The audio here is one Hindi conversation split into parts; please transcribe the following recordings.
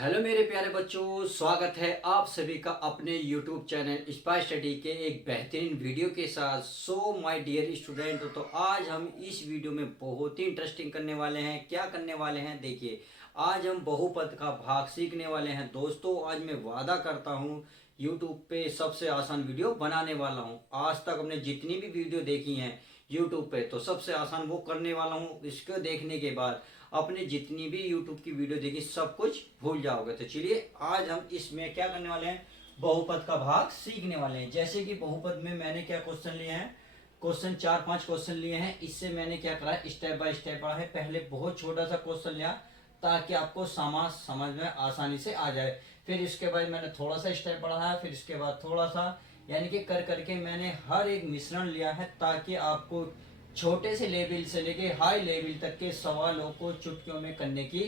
हेलो मेरे प्यारे बच्चों, स्वागत है आप सभी का अपने YouTube चैनल स्पाई स्टडी के एक बेहतरीन वीडियो के साथ। सो माय डियर स्टूडेंट, तो आज हम इस वीडियो में बहुत ही इंटरेस्टिंग करने वाले हैं। क्या करने वाले हैं, देखिए आज हम बहुपद का भाग सीखने वाले हैं। दोस्तों आज मैं वादा करता हूँ YouTube पे सबसे आसान वीडियो बनाने वाला हूँ। आज तक हमने जितनी भी वीडियो देखी हैं YouTube पे, तो सबसे आसान वो करने वाला हूँ। इसको देखने के बाद अपने जितनी भी YouTube की वीडियो देखी सब कुछ भूल जाओगे। तो चलिए आज हम इसमें क्या करने वाले हैं, बहुपद का भाग सीखने वाले हैं। जैसे कि बहुपद में मैंने क्या क्वेश्चन लिए हैं, क्वेश्चन 4-5 क्वेश्चन लिए हैं। इससे मैंने क्या करा है, स्टेप बाय स्टेप पढ़ा है। पहले बहुत छोटा सा क्वेश्चन लिया ताकि आपको समास समझ में आसानी से आ जाए। फिर इसके बाद मैंने थोड़ा सा स्टेप पढ़ा है, फिर इसके बाद थोड़ा सा, यानी कि कर करके मैंने हर एक मिश्रण लिया है ताकि आपको छोटे से लेवल से लेके हाई लेवल तक के सवालों को चुटकियों में करने की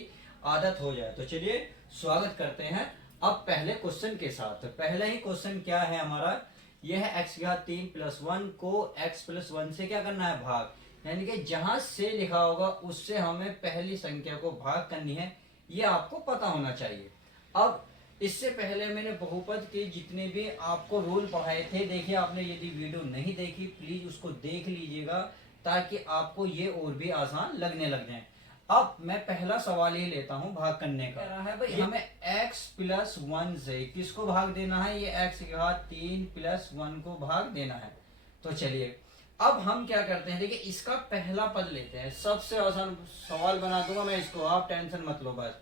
आदत हो जाए। तो चलिए स्वागत करते हैं अब पहले क्वेश्चन के साथ। पहला ही क्वेश्चन क्या है हमारा, यह है x घात 3 प्लस 1 को x प्लस 1 से क्या करना है, भाग। यानी कि जहां से लिखा होगा उससे हमें पहली संख्या को भाग करनी है, ये आपको पता होना चाहिए। अब इससे पहले मैंने बहुपद के जितने भी आपको रूल पढ़ाए थे, देखिए आपने यदि वीडियो नहीं देखी प्लीज उसको देख लीजिएगा ताकि आपको ये और भी आसान लगने लग जाए। अब मैं पहला सवाल ही लेता हूं भाग करने का। कह रहा है भाई हमें x प्लस 1 से किसको भाग देना है, ये x घात 3 प्लस 1 को भाग देना है। तो चलिए अब हम क्या करते हैं, देखिए इसका पहला पद लेते हैं। सबसे आसान सवाल बना दूंगा मैं इसको, आप टेंशन मत लो। बस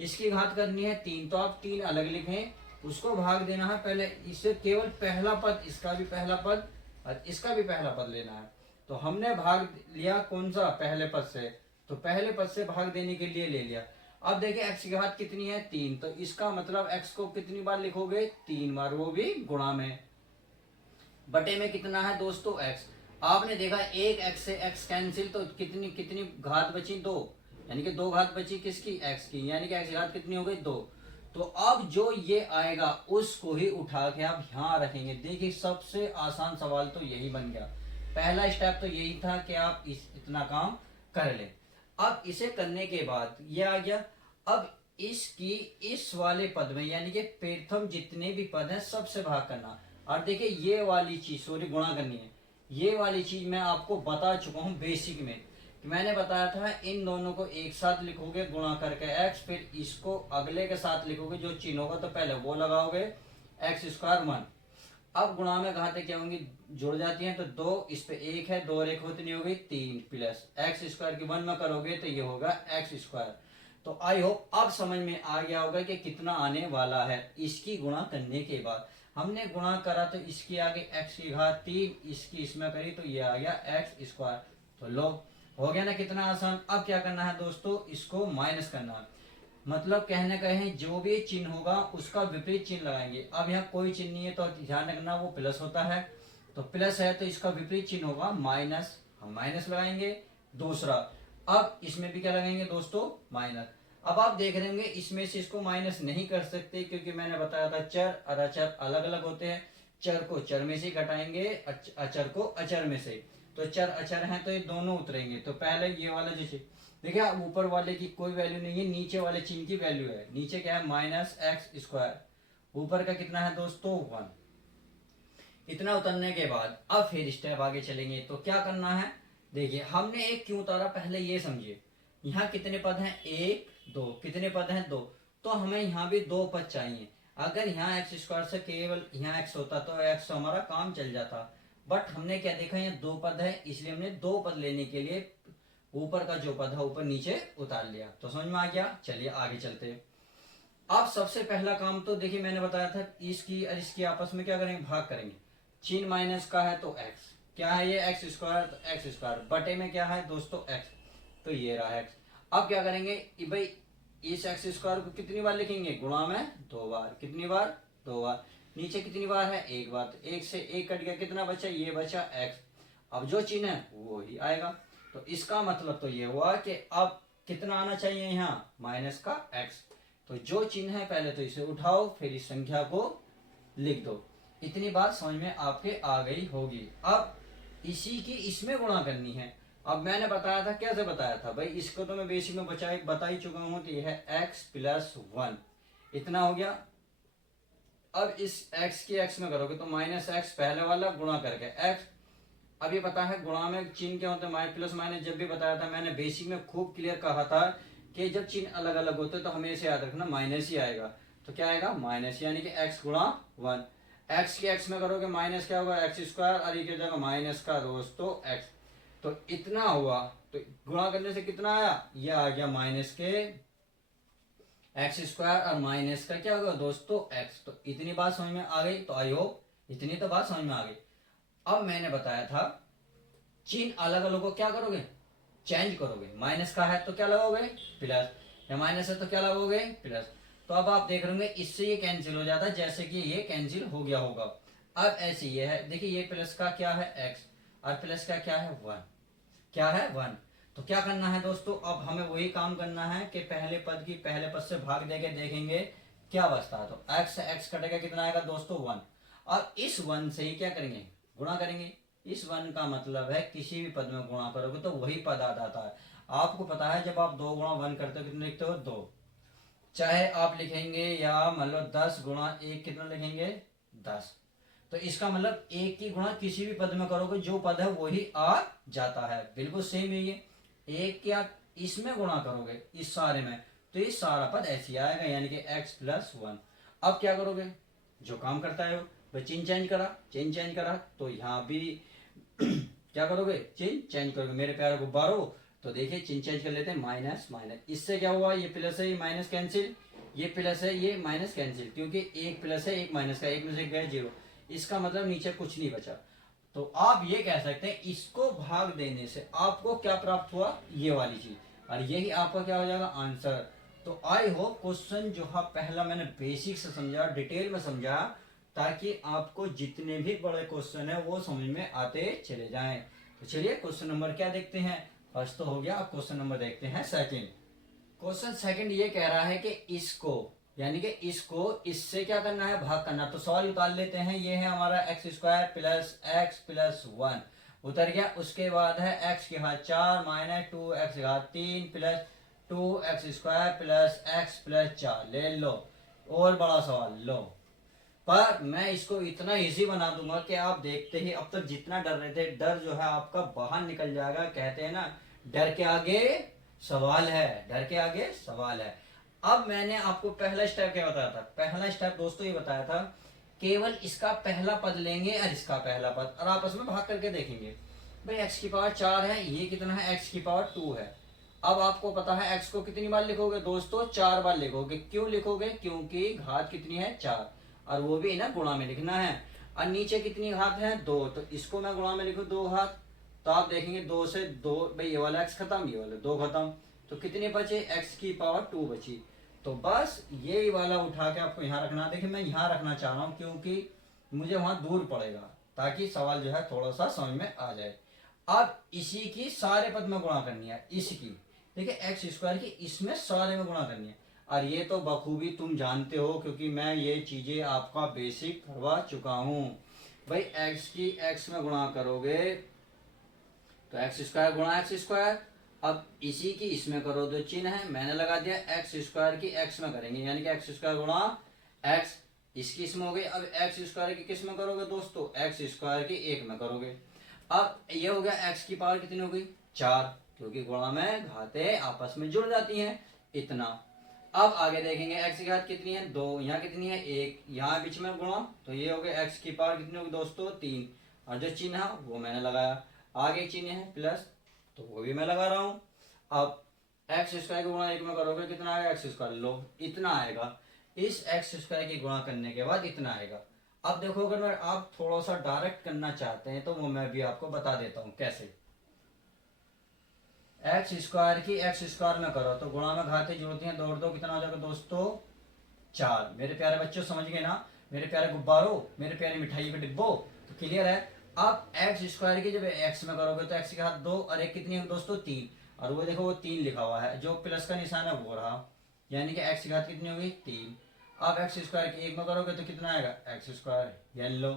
इसकी घात करनी है 3, तो आप 3 अलग लिखें, उसको भाग देना है। पहले इससे केवल पहला पद, इसका भी पहला पद और इसका भी पहला पद लेना है। तो हमने भाग लिया कौन सा, पहले पद से, तो पहले पद से भाग देने के लिए ले लिया। अब देखिए x की घात कितनी है, 3, तो इसका मतलब x को कितनी बार लिखोगे, 3 बार, वो भी गुणा में। बटे में कितना है दोस्तों, x। आपने देखा एक x से x कैंसिल, तो कितनी कितनी घात बची, 2, यानी कि 2 घात बची किसकी, x की, यानी कि x की घात कितनी हो गई, 2। तो अब जो ये आएगा उसको ही उठा के आप यहाँ रखेंगे। देखिए सबसे आसान सवाल तो यही बन गया। पहला स्टेप तो यही था कि आप इतना काम कर ले। अब इसे करने के बाद ये आ गया। अब इसकी इस वाले पद में, यानी कि प्रथम जितने भी पद हैं सबसे भाग करना। और देखिए ये वाली चीज, सॉरी गुणा करनी है। ये वाली चीज मैं आपको बता चुका हूँ बेसिक में, कि मैंने बताया था इन दोनों को एक साथ लिखोगे गुणा करके x, फिर इसको अगले के साथ लिखोगे जो चिन्ह होगा, तो पहले वो लगाओगे x स्क्वायर 1। अब गुणा में घातें क्या होंगी, जुड़ जाती हैं, तो 2 इस पे 1 है, 2 और 1 कितनी हो गई, 3 प्लस एक्स स्क्वायर की 1 में करोगे तो ये होगा एक्स स्क्वायर। तो आई होप अब समझ में आ गया होगा कि कितना आने वाला है। इसकी गुणा करने के बाद हमने गुणा करा तो इसकी आगे x की घात 3, इसकी इसमें करी तो ये आ गया एक्स स्क्वायर। तो लो हो गया ना कितना आसान। अब क्या करना है दोस्तों, इसको माइनस करना है। मतलब कहने का है जो भी चिन्ह होगा उसका विपरीत चिन्ह लगाएंगे। अब यहाँ कोई चिन्ह नहीं है तो ध्यान रखना वो प्लस होता है, तो प्लस है तो इसका विपरीत चिन्ह होगा माइनस, हम माइनस लगाएंगे। दूसरा, अब इसमें भी क्या लगाएंगे दोस्तों, माइनस। अब आप देख रहे होंगे इसमें से इसको माइनस नहीं कर सकते, क्योंकि मैंने बताया था चर और अचर अलग अलग होते हैं। चर को चर में से घटाएंगे, अचर को अचर में से। तो चर अचर हैं तो ये दोनों उतरेंगे। तो पहले ये वाला जैसे देखिए ऊपर वाले की कोई वैल्यू नहीं है, नीचे वाले चिन्ह की वैल्यू है। नीचे क्या है, माइनस एक्स स्क्वायर, ऊपर का कितना है दोस्तों, 1। इतना उतरने के बाद अब फिर स्टेप आगे चलेंगे। तो क्या करना है, देखिए हमने एक क्यों उतारा पहले ये समझिए। यहाँ कितने पद हैं, 1 2, कितने पद हैं, 2। तो हमें यहाँ भी 2 पद चाहिए। अगर यहाँ एक्स स्क्वायर से केवल यहाँ एक्स होता तो एक्स हमारा काम चल जाता, बट हमने क्या देखा यहाँ 2 पद है, इसलिए हमने 2 पद लेने के लिए ऊपर का जो पद है ऊपर नीचे उतार लिया। तो समझ में आ गया। चलिए आगे चलते हैं। अब सबसे पहला काम तो देखिए मैंने बताया था इसकी और इसकी आपस में क्या करेंगे, भाग करेंगे। चिन्ह माइनस का है तो x, क्या है ये एक्स स्क्वायर, तो एक्स स्क्वायर बटे में क्या है दोस्तों, x, तो ये रहा x। अब क्या करेंगे भाई, इस एक्स स्क्वायर को कितनी बार लिखेंगे, गुणा में 2 बार। कितनी बार, 2 बार। नीचे कितनी बार है, 1 बार। तो 1 से 1 कट गया, कितना बचा, ये बचा x। अब जो चिन्ह है वो ही आएगा। तो इसका मतलब तो ये हुआ कि अब कितना आना चाहिए यहाँ, माइनस का x। तो जो चिन्ह है पहले तो इसे उठाओ, फिर इस संख्या को लिख दो। इतनी बात समझ में आपके आ गई होगी। अब इसी की इसमें गुणा करनी है। अब मैंने बताया था, कैसे बताया था भाई, इसको तो मैं बेसिक में बता ही चुका हूं। तो यह है x प्लस 1, इतना हो गया। अब इस x की x में करोगे तो माइनस एक्स पहले वाला गुणा करके x। अब ये पता है गुणा में चिन्ह क्या होता है, माइनस प्लस माइनस जब भी बताया था मैंने बेसिक में खूब क्लियर कहा था कि जब चिन्ह अलग अलग होते हैं तो हमेशा याद रखना माइनस ही आएगा। तो क्या आएगा माइनस, यानी कि x गुणा 1। x की x में करोगे माइनस क्या होगा एक्स स्क्वायर, और ये क्या हो जाएगा माइनस का दोस्तों x। तो इतना हुआ, तो गुणा करने से कितना आया, ये आ गया माइनस के एक्स स्क्वायर और माइनस का क्या होगा दोस्तों x। तो इतनी बात समझ में आ गई, तो आई होप इतनी तो बात समझ में आ गई। अब मैंने बताया था चिन्ह अलग अलग को क्या करोगे, चेंज करोगे। माइनस का है तो क्या लगोगे प्लस, या माइनस है तो क्या लगोगे प्लस। तो अब आप देख रहे होंगे इससे ये कैंसिल हो जाता है, जैसे कि ये कैंसिल हो गया होगा। अब ऐसे ये है, देखिए ये प्लस का क्या है x और प्लस का क्या है 1, क्या है 1। तो क्या करना है दोस्तों, अब हमें वही काम करना है कि पहले पद की पहले पद से भाग देके देखेंगे क्या बचता है। तो x से x कटेगा, कितना आएगा दोस्तों 1। और इस 1 से ही क्या करेंगे, गुणा करेंगे। इस 1 का मतलब है किसी भी पद में गुणा करोगे तो वही पद आ जाता है। आपको पता है जब आप 2 गुणा 1 करते हो कितना लिखते हो 2, चाहे आप लिखेंगे या मतलब 10 गुणा 1 कितना लिखेंगे 10। तो इसका मतलब एक की गुणा किसी भी पद में करोगे जो पद है वही आ जाता है, बिल्कुल सेम है ये। एक के आप इसमें गुणा करोगे इस सारे में तो ये सारा पद ऐसे आएगा, यानी कि x प्लस 1। अब क्या करोगे, जो काम करता है वो चिन्ह चेंज करा, चिन्ह चेंज करा तो यहाँ भी क्या करोगे चिन्ह चेंज करोगे मेरे प्यारे गुब्बारों। तो देखिए चिन्ह चेंज कर लेते हैं, माइनस माइनस, इससे क्या हुआ ये प्लस है ये माइनस कैंसिल, ये प्लस है ये माइनस कैंसिल, क्योंकि एक प्लस है एक माइनस का, एक में से गया 0, इसका मतलब नीचे कुछ नहीं बचा। तो आप ये कह सकते हैं इसको भाग देने से आपको क्या प्राप्त हुआ, ये वाली चीज, और यही आपका क्या हो जाएगा आंसर। तो आई होप क्वेश्चन जो है पहला मैंने बेसिक से समझा, डिटेल में समझा, ताकि आपको जितने भी बड़े क्वेश्चन है वो समझ में आते चले जाएं। तो चलिए क्वेश्चन नंबर क्या देखते हैं, फर्स्ट तो हो गया, अब क्वेश्चन नंबर देखते हैं सेकंड। क्वेश्चन सेकंड ये कह रहा है कि इसको, यानी कि इसको इससे क्या करना है भाग करना। तो सवाल उतार लेते हैं, ये है हमारा x square plus x plus 1 उतर गया। उसके बाद है एक्स की घात 4 माइनस 2 एक्स की घात 3 plus 2 x square plus x plus 4। ले लो और बड़ा सवाल लो, पर मैं इसको इतना इजी बना दूंगा कि आप देखते ही अब तक जितना डर रहे थे डर जो है आपका बाहर निकल जाएगा। कहते हैं ना डर के आगे सवाल है, डर के आगे सवाल है। अब मैंने आपको पहला स्टेप क्या बताया था, पहला स्टेप दोस्तों ये बताया था केवल इसका पहला पद लेंगे और इसका पहला पद और आपस में भाग करके देखेंगे। भाई एक्स की पावर 4 है, ये कितना है एक्स की पावर 2 है। अब आपको पता है एक्स को कितनी बार लिखोगे दोस्तों, 4 बार लिखोगे। क्यों लिखोगे, क्योंकि घात कितनी है 4, और वो भी ना गुणा में लिखना है। और नीचे कितनी घात है 2, तो इसको मैं गुणा में लिखूं 2 घात, तो आप देखेंगे 2 से 2, भाई ये वाला एक्स खत्म ये वाला 2 खत्म, तो कितने बचे एक्स की पावर 2 बची। तो बस ये वाला उठा के आपको यहाँ रखना। देखिए मैं यहाँ रखना चाह रहा हूँ क्योंकि मुझे वहां दूर पड़ेगा, ताकि सवाल जो है थोड़ा सा समझ में आ जाए। अब इसी की सारे पद में गुणा करनी है, इसकी देखिए एक्स स्क्वायर की इसमें सारे में गुणा करनी है। और ये तो बखूबी तुम जानते हो क्योंकि मैं ये चीजें आपका बेसिक करवा चुका हूँ। भाई एक्स की एक्स में गुणा करोगे तो एक्स स्क्वायर गुणा एक्स स्क्वायर। अब इसी की इसमें करो तो चिन्ह है मैंने लगा दिया, एक्स स्क्वायर की एक्स में करेंगे, यानी कि एक्स स्क्वायर गुणा एक्स, इसकी इसमें हो गई। अब एक्स स्क्वायर की किस में करोगे दोस्तों, एक्स स्क्वायर की 1 में करोगे। अब ये हो गया एक्स की पावर कितनी हो गई 4, क्योंकि गुणा में घातें आपस में जुड़ जाती हैं इतना। अब आगे देखेंगे एक्स की घात कितनी है 2, यहाँ कितनी है 1, यहाँ बीच में गुणा, तो ये हो गया एक्स की पावर कितनी होगी दोस्तों 3, और जो चिन्ह है वो मैंने लगाया। आगे चिन्ह है प्लस, तो वो भी मैं लगा रहा हूँ। अब एक्स स्क्वायर की गुणा 1 में करोगे कितना आएगा एक्स स्क्वायर, लो इतना आएगा। इस एक्स स्क्वायर की गुणा करने के बाद इतना आएगा। अब देखो अगर मैं आप थोड़ा सा डायरेक्ट करना चाहते हैं तो वो मैं भी आपको बता देता हूँ कैसे। एक्स स्क्वायर की एक्स स्क्वायर में करो तो गुणा में घातें जोड़ती हैं, दौड़ दो कितना हो जाएगा दोस्तों 4। मेरे प्यारे बच्चों समझ गए ना, मेरे प्यारे गुब्बारों, मेरे प्यारे मिठाई के डिब्बो, तो क्लियर है। अब एक्स स्क्वायर की जब एक्स में करोगे तो एक्स की घात 2 और एक कितनी है दोस्तों 3, और वो देखो वो 3 लिखा हुआ है, जो प्लस का निशान है वो रहा, यानी कि एक्स की घात कितनी होगी 3। अब एक्स स्क्वायर की 1 में करोगे तो कितना आएगा एक्स स्क्वायर, यानी लो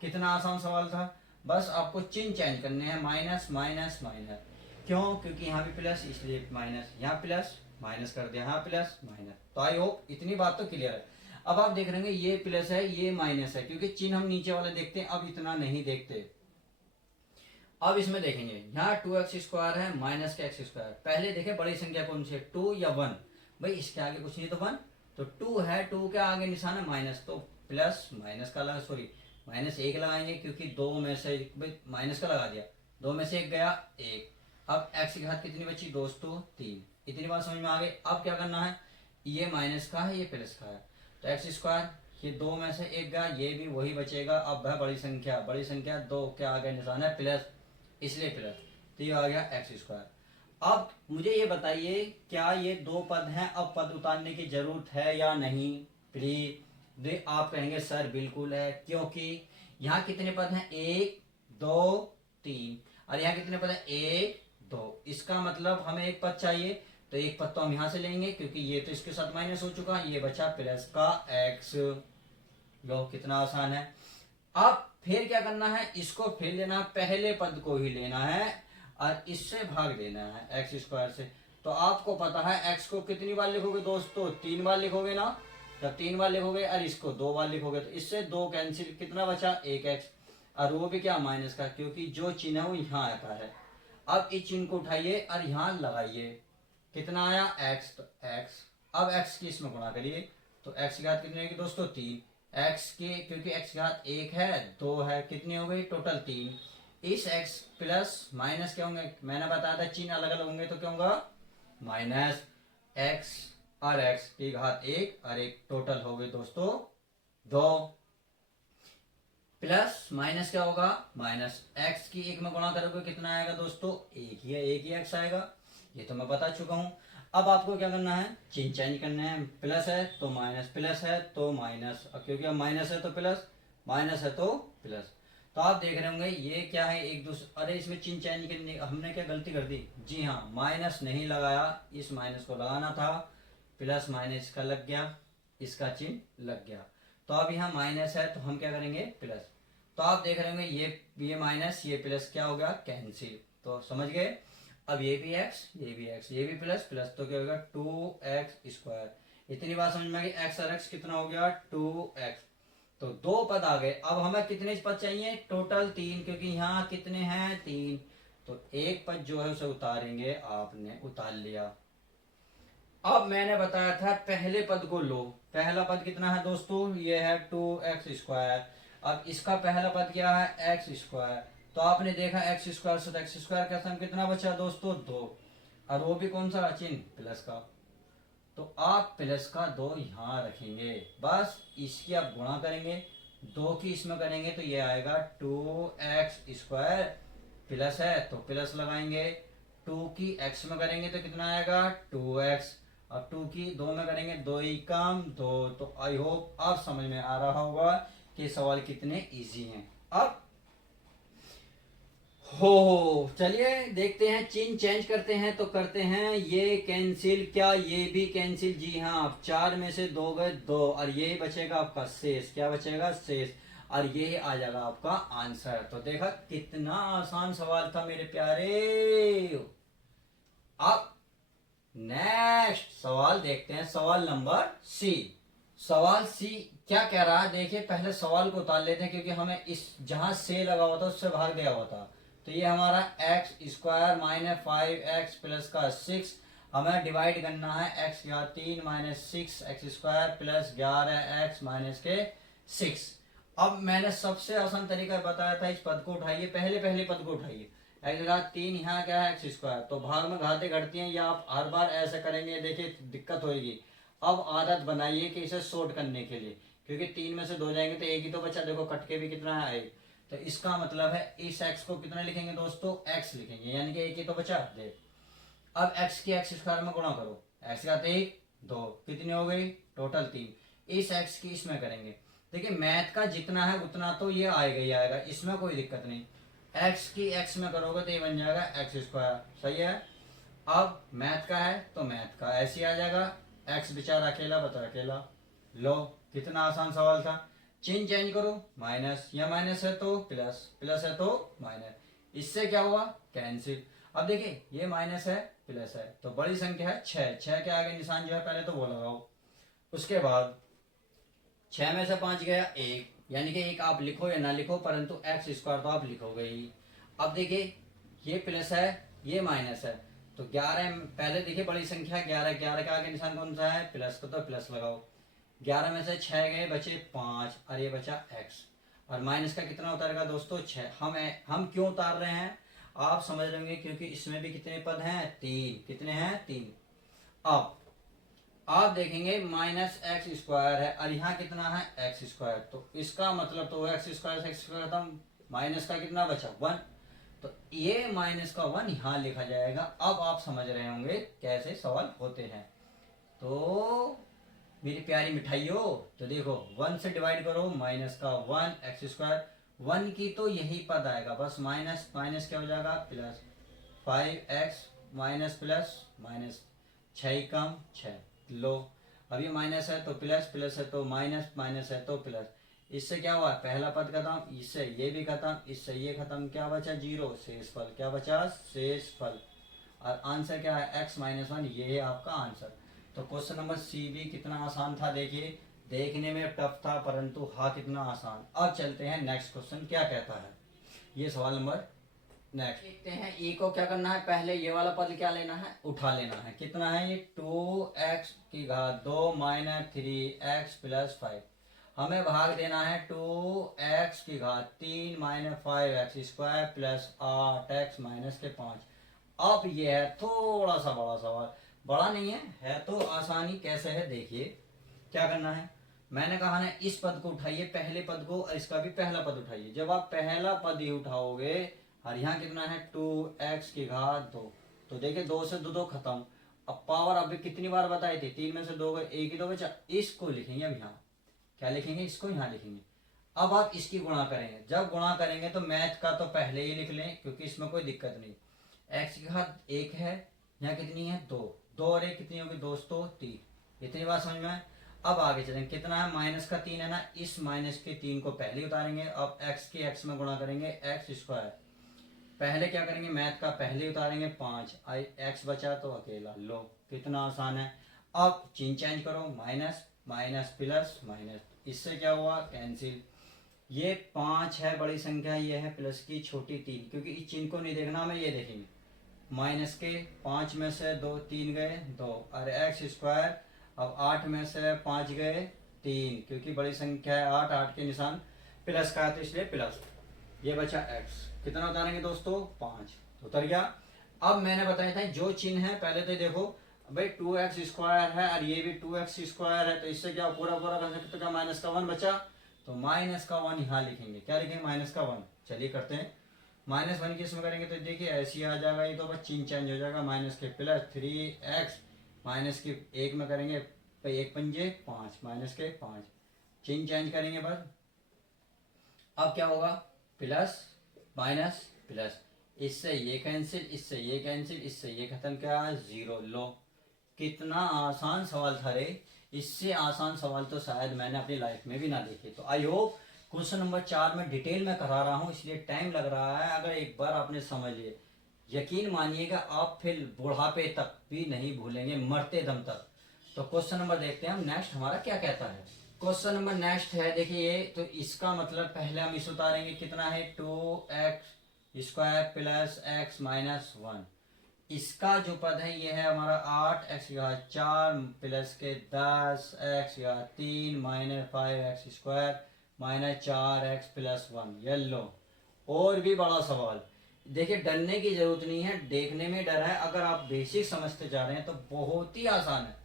कितना आसान सवाल था। बस आपको चिन्ह चेंज करने हैं, माइनस माइनस माइनस। क्यों, क्योंकि यहाँ भी प्लस इसलिए माइनस, यहाँ प्लस माइनस कर दिया, हाँ प्लस माइनस। तो आई होप इतनी बात तो क्लियर है। अब आप देख रहे होंगे ये प्लस है ये माइनस है, क्योंकि चिन्ह हम नीचे वाले देखते हैं, अब इतना नहीं देखते। अब इसमें देखेंगे यहाँ 2x² है माइनस का x²। पहले देखे बड़ी संख्या कौन सी है, 2 या 1? भाई इसके आगे कुछ नहीं तो 1, तो 2 है, 2 के आगे निशान है माइनस, तो प्लस माइनस का लगा, सॉरी माइनस एक लगाएंगे, क्योंकि दो में से भाई माइनस का लगा दिया, दो में से एक गया एक। अब x की घात कितनी बची दोस्तों 3। इतनी बात समझ में आ गई। अब क्या करना है, ये माइनस का है ये प्लस का है, तो x², ये दो में से एक गया, ये भी वही बचेगा। अब है बड़ी संख्या दो के आगे निशान है प्लस, इसलिए प्लस, तो ये आ गया x²। अब मुझे ये बताइए क्या ये दो पद हैं, अब पद उतारने की जरूरत है या नहीं? प्लीज आप कहेंगे सर बिल्कुल है, क्योंकि यहाँ कितने पद हैं, 1 2 3, और यहाँ कितने पद हैं, 1 2। इसका मतलब हमें एक पद चाहिए, तो एक पद तो हम यहाँ से लेंगे, क्योंकि ये तो इसके साथ माइनस हो चुका, ये बचा प्लस का x। लो कितना आसान है। अब फिर क्या करना है, इसको फिर लेना, पहले पद को ही लेना है और इससे भाग देना है x² से। तो आपको पता है x को कितनी बार लिखोगे दोस्तों, 3 बार लिखोगे ना। जब 3 बार लिखोगे और इसको 2 बार लिखोगे, तो इससे 2 कैंसिल, कितना बचा 1x, और वो भी क्या माइनस का, क्योंकि जो चिन्ह है वो यहाँ आता है। अब इस चिन्ह को उठाइए और यहाँ लगाइए, कितना आया x, तो x। अब x की इसमें गुणा करिए, तो x की घात कितनी होगी दोस्तों 3, x के, क्योंकि x की घात 1 है 2 है, कितनी हो गई टोटल 3। इस x प्लस माइनस क्या होंगे, मैंने बताया था चिन्ह अलग अलग होंगे तो क्या होगा, माइनस x और x की घात 1 और 1 टोटल हो गए दोस्तों 2, प्लस माइनस क्या होगा, माइनस x की 1 में गुणा करोगे कितना आएगा दोस्तों, एक ही x आएगा, ये तो मैं बता चुका हूं। अब आपको क्या करना है, चिन्ह चेंज करना है, प्लस है तो माइनस, प्लस है तो माइनस, क्योंकि अब माइनस है तो प्लस, माइनस है तो प्लस। तो आप देख रहे होंगे ये क्या है एक दूसरे, अरे इसमें चिन्ह चेंज करने हमने क्या गलती कर दी, जी हाँ माइनस नहीं लगाया, इस माइनस को लगाना था, प्लस माइनस का लग गया, इसका चिन्ह लग गया। तो अब यहाँ माइनस है तो हम क्या करेंगे प्लस। तो आप देख रहे होंगे ये माइनस ये प्लस क्या हो गया, कैंसिल। तो समझ गए। अब ये भी x ये भी x ये भी प्लस प्लस, तो क्या होगा 2x²। इतनी बात समझ में आ गई। x और x कितना हो गया 2x, तो दो पद आ गए। अब हमें कितने पद चाहिए, टोटल 3, क्योंकि यहाँ कितने हैं 3, तो एक पद जो है उसे उतारेंगे, आपने उतार लिया। अब मैंने बताया था पहले पद को लो, पहला पद कितना है दोस्तों, ये है 2x²। अब इसका पहला पद क्या है x², तो आपने देखा x² से तो x² का सम कितना बचा दोस्तों 2, और वो भी कौन सा चिन्ह प्लस का, तो आप प्लस का 2 यहाँ रखेंगे, बस इसकी आप गुणा करेंगे, 2 की इसमें करेंगे तो ये आएगा 2x², प्लस है तो प्लस लगाएंगे, 2 की x में करेंगे तो कितना आएगा 2x, और 2 की 2 में करेंगे 2 ही काम 2। तो आई होप आप समझ में आ रहा होगा कि सवाल कितने इजी हैं। अब हो चलिए देखते हैं, चिन्ह चेंज करते हैं तो करते हैं, ये कैंसिल, क्या ये भी कैंसिल, जी हाँ। आप 4 में से 2 गए 2, और ये बचेगा आपका शेष, क्या बचेगा शेष, और ये आ जाएगा आपका आंसर। तो देखा कितना आसान सवाल था मेरे प्यारे। अब नेक्स्ट सवाल देखते हैं, सवाल नंबर सी। सवाल सी क्या कह रहा है, देखिए पहले सवाल को उतार लेते हैं, क्योंकि हमें इस जहां से लगा हुआ था उससे भाग दिया हुआ था। तो ये हमारा x² माइनस 5x प्लस का 6, हमें डिवाइड करना है x या 3 minus 6 x² plus 11x minus के 6। अब मैंने सबसे आसान तरीका बताया था, इस पद को उठाइए, पहले पद को उठाइए, x घात 3 यहाँ क्या है x², तो भाग में घातें घटती हैं, या आप हर बार ऐसे करेंगे देखिए दिक्कत होगी। अब आदत बनाइए कि इसे शॉर्ट करने के लिए, क्योंकि 3 में से 2 जाएंगे तो एक ही तो बचा, देखो कट के भी कितना है एक, तो इसका मतलब है इस x को कितना लिखेंगे दोस्तों x लिखेंगे, यानी कि एक ही तो बचा देख। अब x की x² में गुणा करो, x घात 1 2 कितनी हो गई टोटल 3, इस x की इसमें करेंगे, देखिए मैथ का जितना है उतना तो ये आएगा ही आएगा, इसमें कोई दिक्कत नहीं। x की x में करोगे तो ये बन जाएगा x², सही है। अब मैथ का है तो मैथ का ऐसे ही आ जाएगा, x बेचारा अकेला बता अकेला। लो कितना आसान सवाल था। चिन्ह चेंज करो, माइनस, या माइनस है तो प्लस, प्लस है तो माइनस, इससे क्या हुआ कैंसिल। अब देखिए ये माइनस है प्लस है, तो बड़ी संख्या है 6, 6 के आगे निशान जो है पहले तो वो लगाओ। उसके बाद 6 में से 5 गया 1, यानी कि एक आप लिखो या ना लिखो परंतु एक्स स्क्वायर तो आप लिखोगे ही। अब देखिए ये प्लस है ये माइनस है, तो 11 पहले देखिए बड़ी संख्या 11, 11 के आगे निशान कौन सा है प्लस का, तो प्लस लगाओ। 11 में से 6 गए बचे 5 और ये बचा एक्स, और माइनस का कितना उतारेगा दोस्तों 6। हम क्यों उतार रहे हैं आप समझ लेंगे, क्योंकि इसमें भी कितने पद हैं 3, कितने हैं 3। अब आप देखेंगे माइनस एक्स स्क्वायर है और यहाँ कितना है एक्स स्क्वायर, तो इसका मतलब तो एक्स स्क्वायर से एक्स स्क्वायर खत्म, माइनस का कितना बचा 1, तो ये माइनस का 1 यहाँ लिखा जाएगा। अब आप समझ रहे होंगे कैसे सवाल होते हैं। तो मेरी प्यारी मिठाइयों, तो देखो 1 से डिवाइड करो, माइनस का 1 एक्स स्क्वायर, 1 की तो यही पद आएगा बस, माइनस माइनस क्या हो जाएगा plus 5x minus plus minus 6 कम 6 लो। अब ये माइनस है तो प्लस, प्लस है तो माइनस, माइनस है तो प्लस। इससे क्या हुआ पहला पद खत्म, इससे ये भी खत्म, इससे ये खत्म, क्या बचा 0 शेष फल, क्या बचा शेष फल। और आंसर क्या है x माइनस 1, ये है आपका आंसर। तो क्वेश्चन नंबर सी भी कितना आसान था, देखिए देखने में टफ था परंतु हाँ कितना आसान। अब चलते हैं नेक्स्ट क्वेश्चन क्या कहता है, ये सवाल नंबर नेक्स्ट देखते हैं। ई को क्या करना है, पहले ये वाला पद क्या लेना है उठा लेना है, कितना है ये 2x की घात 2 माइनस 3x प्लस 5, हमें भाग देना है 2x की घात 3 minus 5x square plus 8x minus के 5। अब ये है थोड़ा सा बड़ा सवाल, बड़ा नहीं है तो आसानी कैसे है देखिए। क्या करना है, मैंने कहा ना इस पद को उठाइए पहले पद को, और इसका भी पहला पद उठाइए। जब आप पहला पद ही उठाओगे और यहाँ कितना है 2x की घात 2, तो देखिए 2 से 2 2 खत्म। अब पावर अभी कितनी बार बताई थी, 3 में से 2 गए, एक ही 2 बचा, इसको लिखेंगे। अब यहाँ क्या लिखेंगे, इसको यहाँ लिखेंगे। अब आप इसकी गुणा करेंगे, जब गुणा करेंगे तो मैथ का तो पहले ही लिख लें क्योंकि इसमें कोई दिक्कत नहीं। एक्स की घात 1 है, यहाँ कितनी है 2, 2 और 1 कितनी होगी दोस्तों 3, इतनी बात समझ में। अब आगे चलेंगे, कितना है माइनस का 3 है ना, इस माइनस के 3 को पहले उतारेंगे। अब x के x में गुणा करेंगे एक्स स्क्वायर, पहले क्या करेंगे मैथ का पहले उतारेंगे 5, x बचा तो अकेला लो, कितना आसान है। अब चिन्ह चेंज करो, माइनस माइनस प्लस माइनस, इससे क्या हुआ कैंसिल। ये 5 है बड़ी संख्या, ये है प्लस की छोटी 3, क्योंकि इस चिन्ह को नहीं देखना हमें, ये देखेंगे। माइनस के 5 में से 2 3 गए 2 और एक्स स्क्वायर। अब 8 में से 5 गए 3, क्योंकि बड़ी संख्या है 8, 8 के निशान प्लस का है तो इसलिए प्लस। ये बचा x, कितना उतारेंगे दोस्तों 5, उतर गया। अब मैंने बताया था जो चिन्ह है पहले तो देखो भाई 2x स्क्वायर है और ये भी 2x स्क्वायर है, तो इससे क्या पूरा पूरा कर सकते क्या, माइनस का 1 बचा, तो माइनस का 1 यहाँ लिखेंगे। क्या लिखेंगे माइनस का 1, चलिए करते हैं। माइनस 1 किस में करेंगे तो देखिए ऐसे ही आ जाएगा, ये तो बस चिन्ह चेंज हो जाएगा, माइनस के प्लस 3x माइनस के 1 में करेंगे तो 1 पंजे 5 माइनस के 5, चिन्ह चेंज करेंगे बस। अब क्या होगा प्लस माइनस प्लस, इससे ये कैंसिल, इससे ये कैंसिल, इससे ये खत्म, क्या 0 लो। कितना आसान सवाल था रे, इससे आसान सवाल तो शायद मैंने अपनी लाइफ में भी ना देखे। तो आई होप क्वेश्चन नंबर 4 में डिटेल में करा रहा हूँ इसलिए टाइम लग रहा है, अगर एक बार आपने समझ लिए यकीन मानिएगा आप फिर बुढ़ापे तक भी नहीं भूलेंगे, मरते दम तक। तो क्वेश्चन नंबर देखते हैं हम नेक्स्ट हमारा क्या कहता है। क्वेश्चन नंबर नेक्स्ट है देखिए ये, तो इसका मतलब पहले हम इस उतारेंगे, कितना है 2x square plus x minus 1, इसका जो पद है ये है हमारा 8x की घात 4 प्लस के 10x की घात 3 minus 5x square minus 4x plus 1, ये लो। और भी बड़ा सवाल, देखिए डरने की जरूरत नहीं है, देखने में डर है, अगर आप बेसिक समझते जा रहे हैं तो बहुत ही आसान है।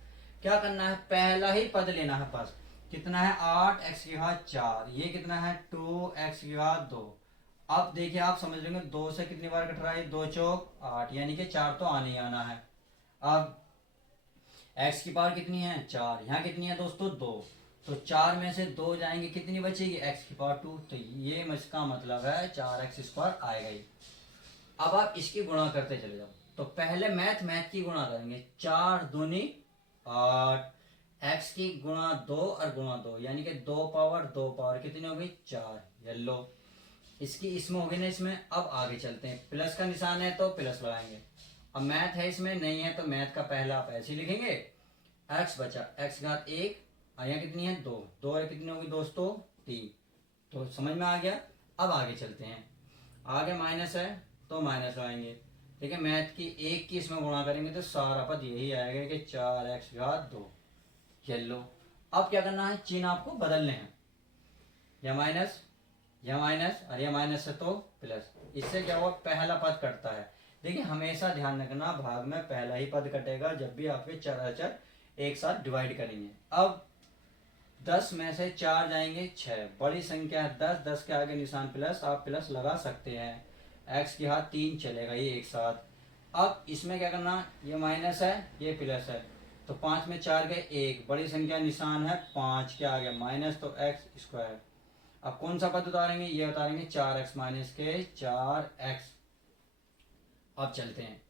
क्या करना है, पहला ही पद लेना है पास, कितना है 8x की घात 4, ये कितना है 2x की घात 2। अब देखिए आप समझ लेंगे 2 से कितनी बार कट रहा है, 2 चौक 8, यानी कि 4 तो आने ही आना है। अब x की पावर कितनी है 4, यहाँ कितनी है दोस्तों 2, तो 4 में से 2 जाएंगे कितनी बचेगी x की पावर 2, तो ये इसका मतलब है 4x स्क्वायर आएगा ही। अब आप इसकी गुणा करते चले जाओ, तो पहले मैथ की गुणा करेंगे, 4 दूनी 8, x की गुणा 2 और गुणा 2, यानी कि 2 पावर 2 पावर कितनी हो गई 4, ये लो। इसकी इसमें होगी ना, इसमें। अब आगे चलते हैं, प्लस का निशान है तो प्लस लगाएंगे। अब मैथ है इसमें नहीं है तो मैथ का पहला आप ऐसे ही लिखेंगे। एक्स बचा, एक्स घात एक, और यहाँ कितनी है 2, 2 और कितनी होगी दोस्तों 3। तो समझ में आ गया। अब आगे चलते हैं, आगे माइनस है तो माइनस लगाएंगे। ठीक है, मैथ की एक की इसमें गुणा करेंगे तो सारा पद यही आएगा कि 4x घात 2। ये लो। अब क्या करना है, चिन्ह आपको बदलने हैं, या माइनस और ये माइनस है तो प्लस। इससे क्या हुआ, पहला पद कटता है। देखिए हमेशा ध्यान रखना, भाग में पहला ही पद कटेगा जब भी आपके चार अचर एक साथ डिवाइड करेंगे। अब 10 में से 4 जाएंगे 6, बड़ी संख्या है 10, 10 के आगे निशान प्लस, आप प्लस लगा सकते हैं। x की हाथ 3 चलेगा ये एक साथ। अब इसमें क्या करना, ये माइनस है ये प्लस है, तो 5 में 4 गए 1, बड़ी संख्या निशान है 5 के आगे माइनस, तो x स्क्वायर। अब कौन सा पद उतारेंगे, ये उतारेंगे 4x माइनस के 4x। अब चलते हैं,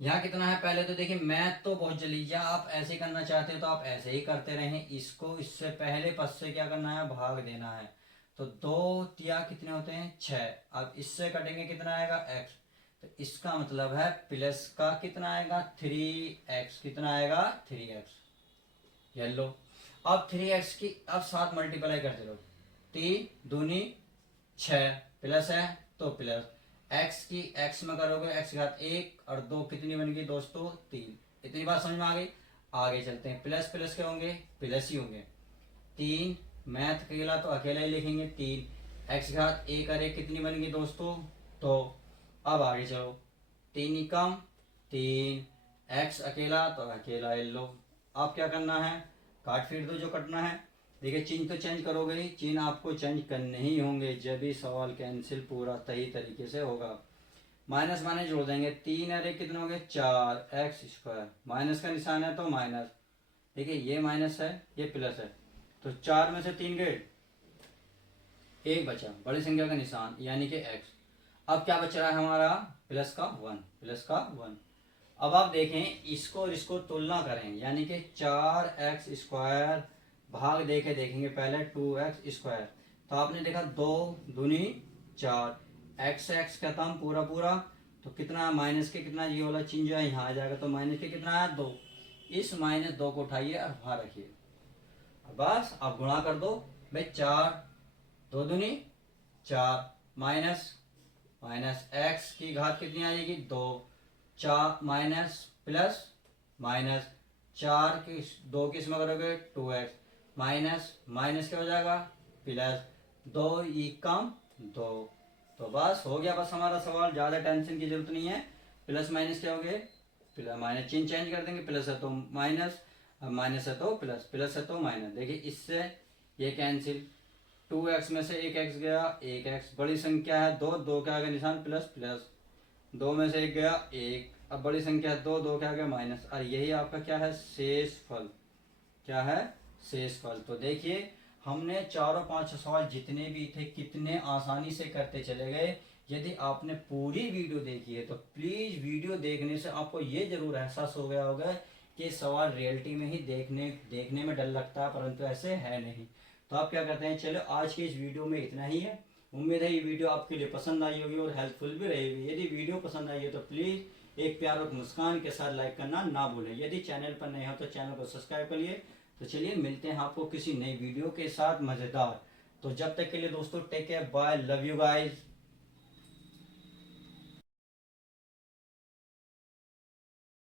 यहाँ कितना है पहले तो देखिए, मैथ तो बहुत जल्दी, या आप ऐसे करना चाहते हो तो आप ऐसे ही करते रहें। इसको इससे पहले पद से क्या करना है, भाग देना है। तो 2 तिया कितने होते हैं 6। अब इससे कटेंगे कितना आएगा x, तो इसका मतलब है प्लस का कितना आएगा 3x, कितना आएगा 3x। ये लो। अब 3x की अब 7 मल्टीप्लाई करते रहो, 3 दूनी 6, प्लस है तो प्लस, x की x में करोगे x घात 1 और 2 कितनी बन गई दोस्तों 3। इतनी बात समझ में आ गई। आगे चलते हैं, प्लस प्लस के होंगे प्लस ही होंगे। 3 मैथ अकेला तो अकेला ही लिखेंगे 3, x घात 1 और 1 कितनी बन गई दोस्तों 2। अब आगे चलो, 3 ही कम 3, x अकेला तो अकेला ले लो। अब क्या करना है, काट फीट दो जो कटना है। देखिए चिन्ह तो चेंज करोगे ही, चिन्ह आपको चेंज करने ही होंगे जब भी सवाल कैंसिल पूरा सही तरीके से होगा। माइनस माइनस जोड़ देंगे, 3 और 1 कितना हो गया 4x स्क्वायर, माइनस का निशान है तो माइनस। देखिए ये माइनस है ये प्लस है, तो 4 में से 3 गए, 1 बचा, बड़ी संख्या का निशान यानी कि x। अब क्या बच रहा है हमारा, प्लस का 1, प्लस का 1। अब आप देखें इसको और इसको तुलना करें, यानी कि 4x स्क्वायर भाग देके देखेंगे पहले 2x स्क्वायर। तो आपने देखा 2 दूनी 4, x x खत्म पूरा पूरा, तो कितना माइनस के कितना, ये वाला चिन्ह जो है यहाँ आ जाएगा, तो माइनस के कितना है 2। इस -2 को उठाइए और वहां रखिए, बस अब गुणा कर दो भाई, 4 2 दूनी 4, माइनस x की घात कितनी आ जाएगी 2, 4 माइनस प्लस माइनस, 4 की 2 किस में करोगे 2x, माइनस माइनस क्या हो जाएगा प्लस, 2 ई कम 2। तो बस हो गया, बस हमारा सवाल, ज़्यादा टेंशन की जरूरत नहीं है। प्लस माइनस क्या हो गए, प्लस माइनस, चिन्ह चेंज कर देंगे, प्लस है तो माइनस, अब माइनस है तो प्लस, प्लस है तो माइनस। देखिए इससे ये कैंसिल, 2x में से 1x गया 1x, बड़ी संख्या है 2, 2 के आगे निशान प्लस प्लस, 2 में से 1 गया 1, अब बड़ी संख्या है 2, 2 के आगे माइनस, और यही आपका क्या है शेष फल। क्या है शेष फल। तो देखिए हमने चारों 5 सवाल जितने भी थे कितने आसानी से करते चले गए। यदि आपने पूरी वीडियो देखी है तो प्लीज़ वीडियो देखने से आपको ये जरूर एहसास हो गया होगा कि सवाल रियलिटी में ही देखने में डर लगता है, परंतु ऐसे है नहीं। तो आप क्या करते हैं, चलो आज की इस वीडियो में इतना ही है। उम्मीद है ये वीडियो आपके लिए पसंद आई होगी और हेल्पफुल भी रहेगी। यदि वीडियो पसंद आई है तो प्लीज़ एक प्यार और मुस्कान के साथ लाइक करना ना भूलें। यदि चैनल पर नए हो तो चैनल को सब्सक्राइब करिए। तो चलिए मिलते हैं आपको किसी नई वीडियो के साथ मज़ेदार। तो जब तक के लिए दोस्तों take care, bye, love you guys.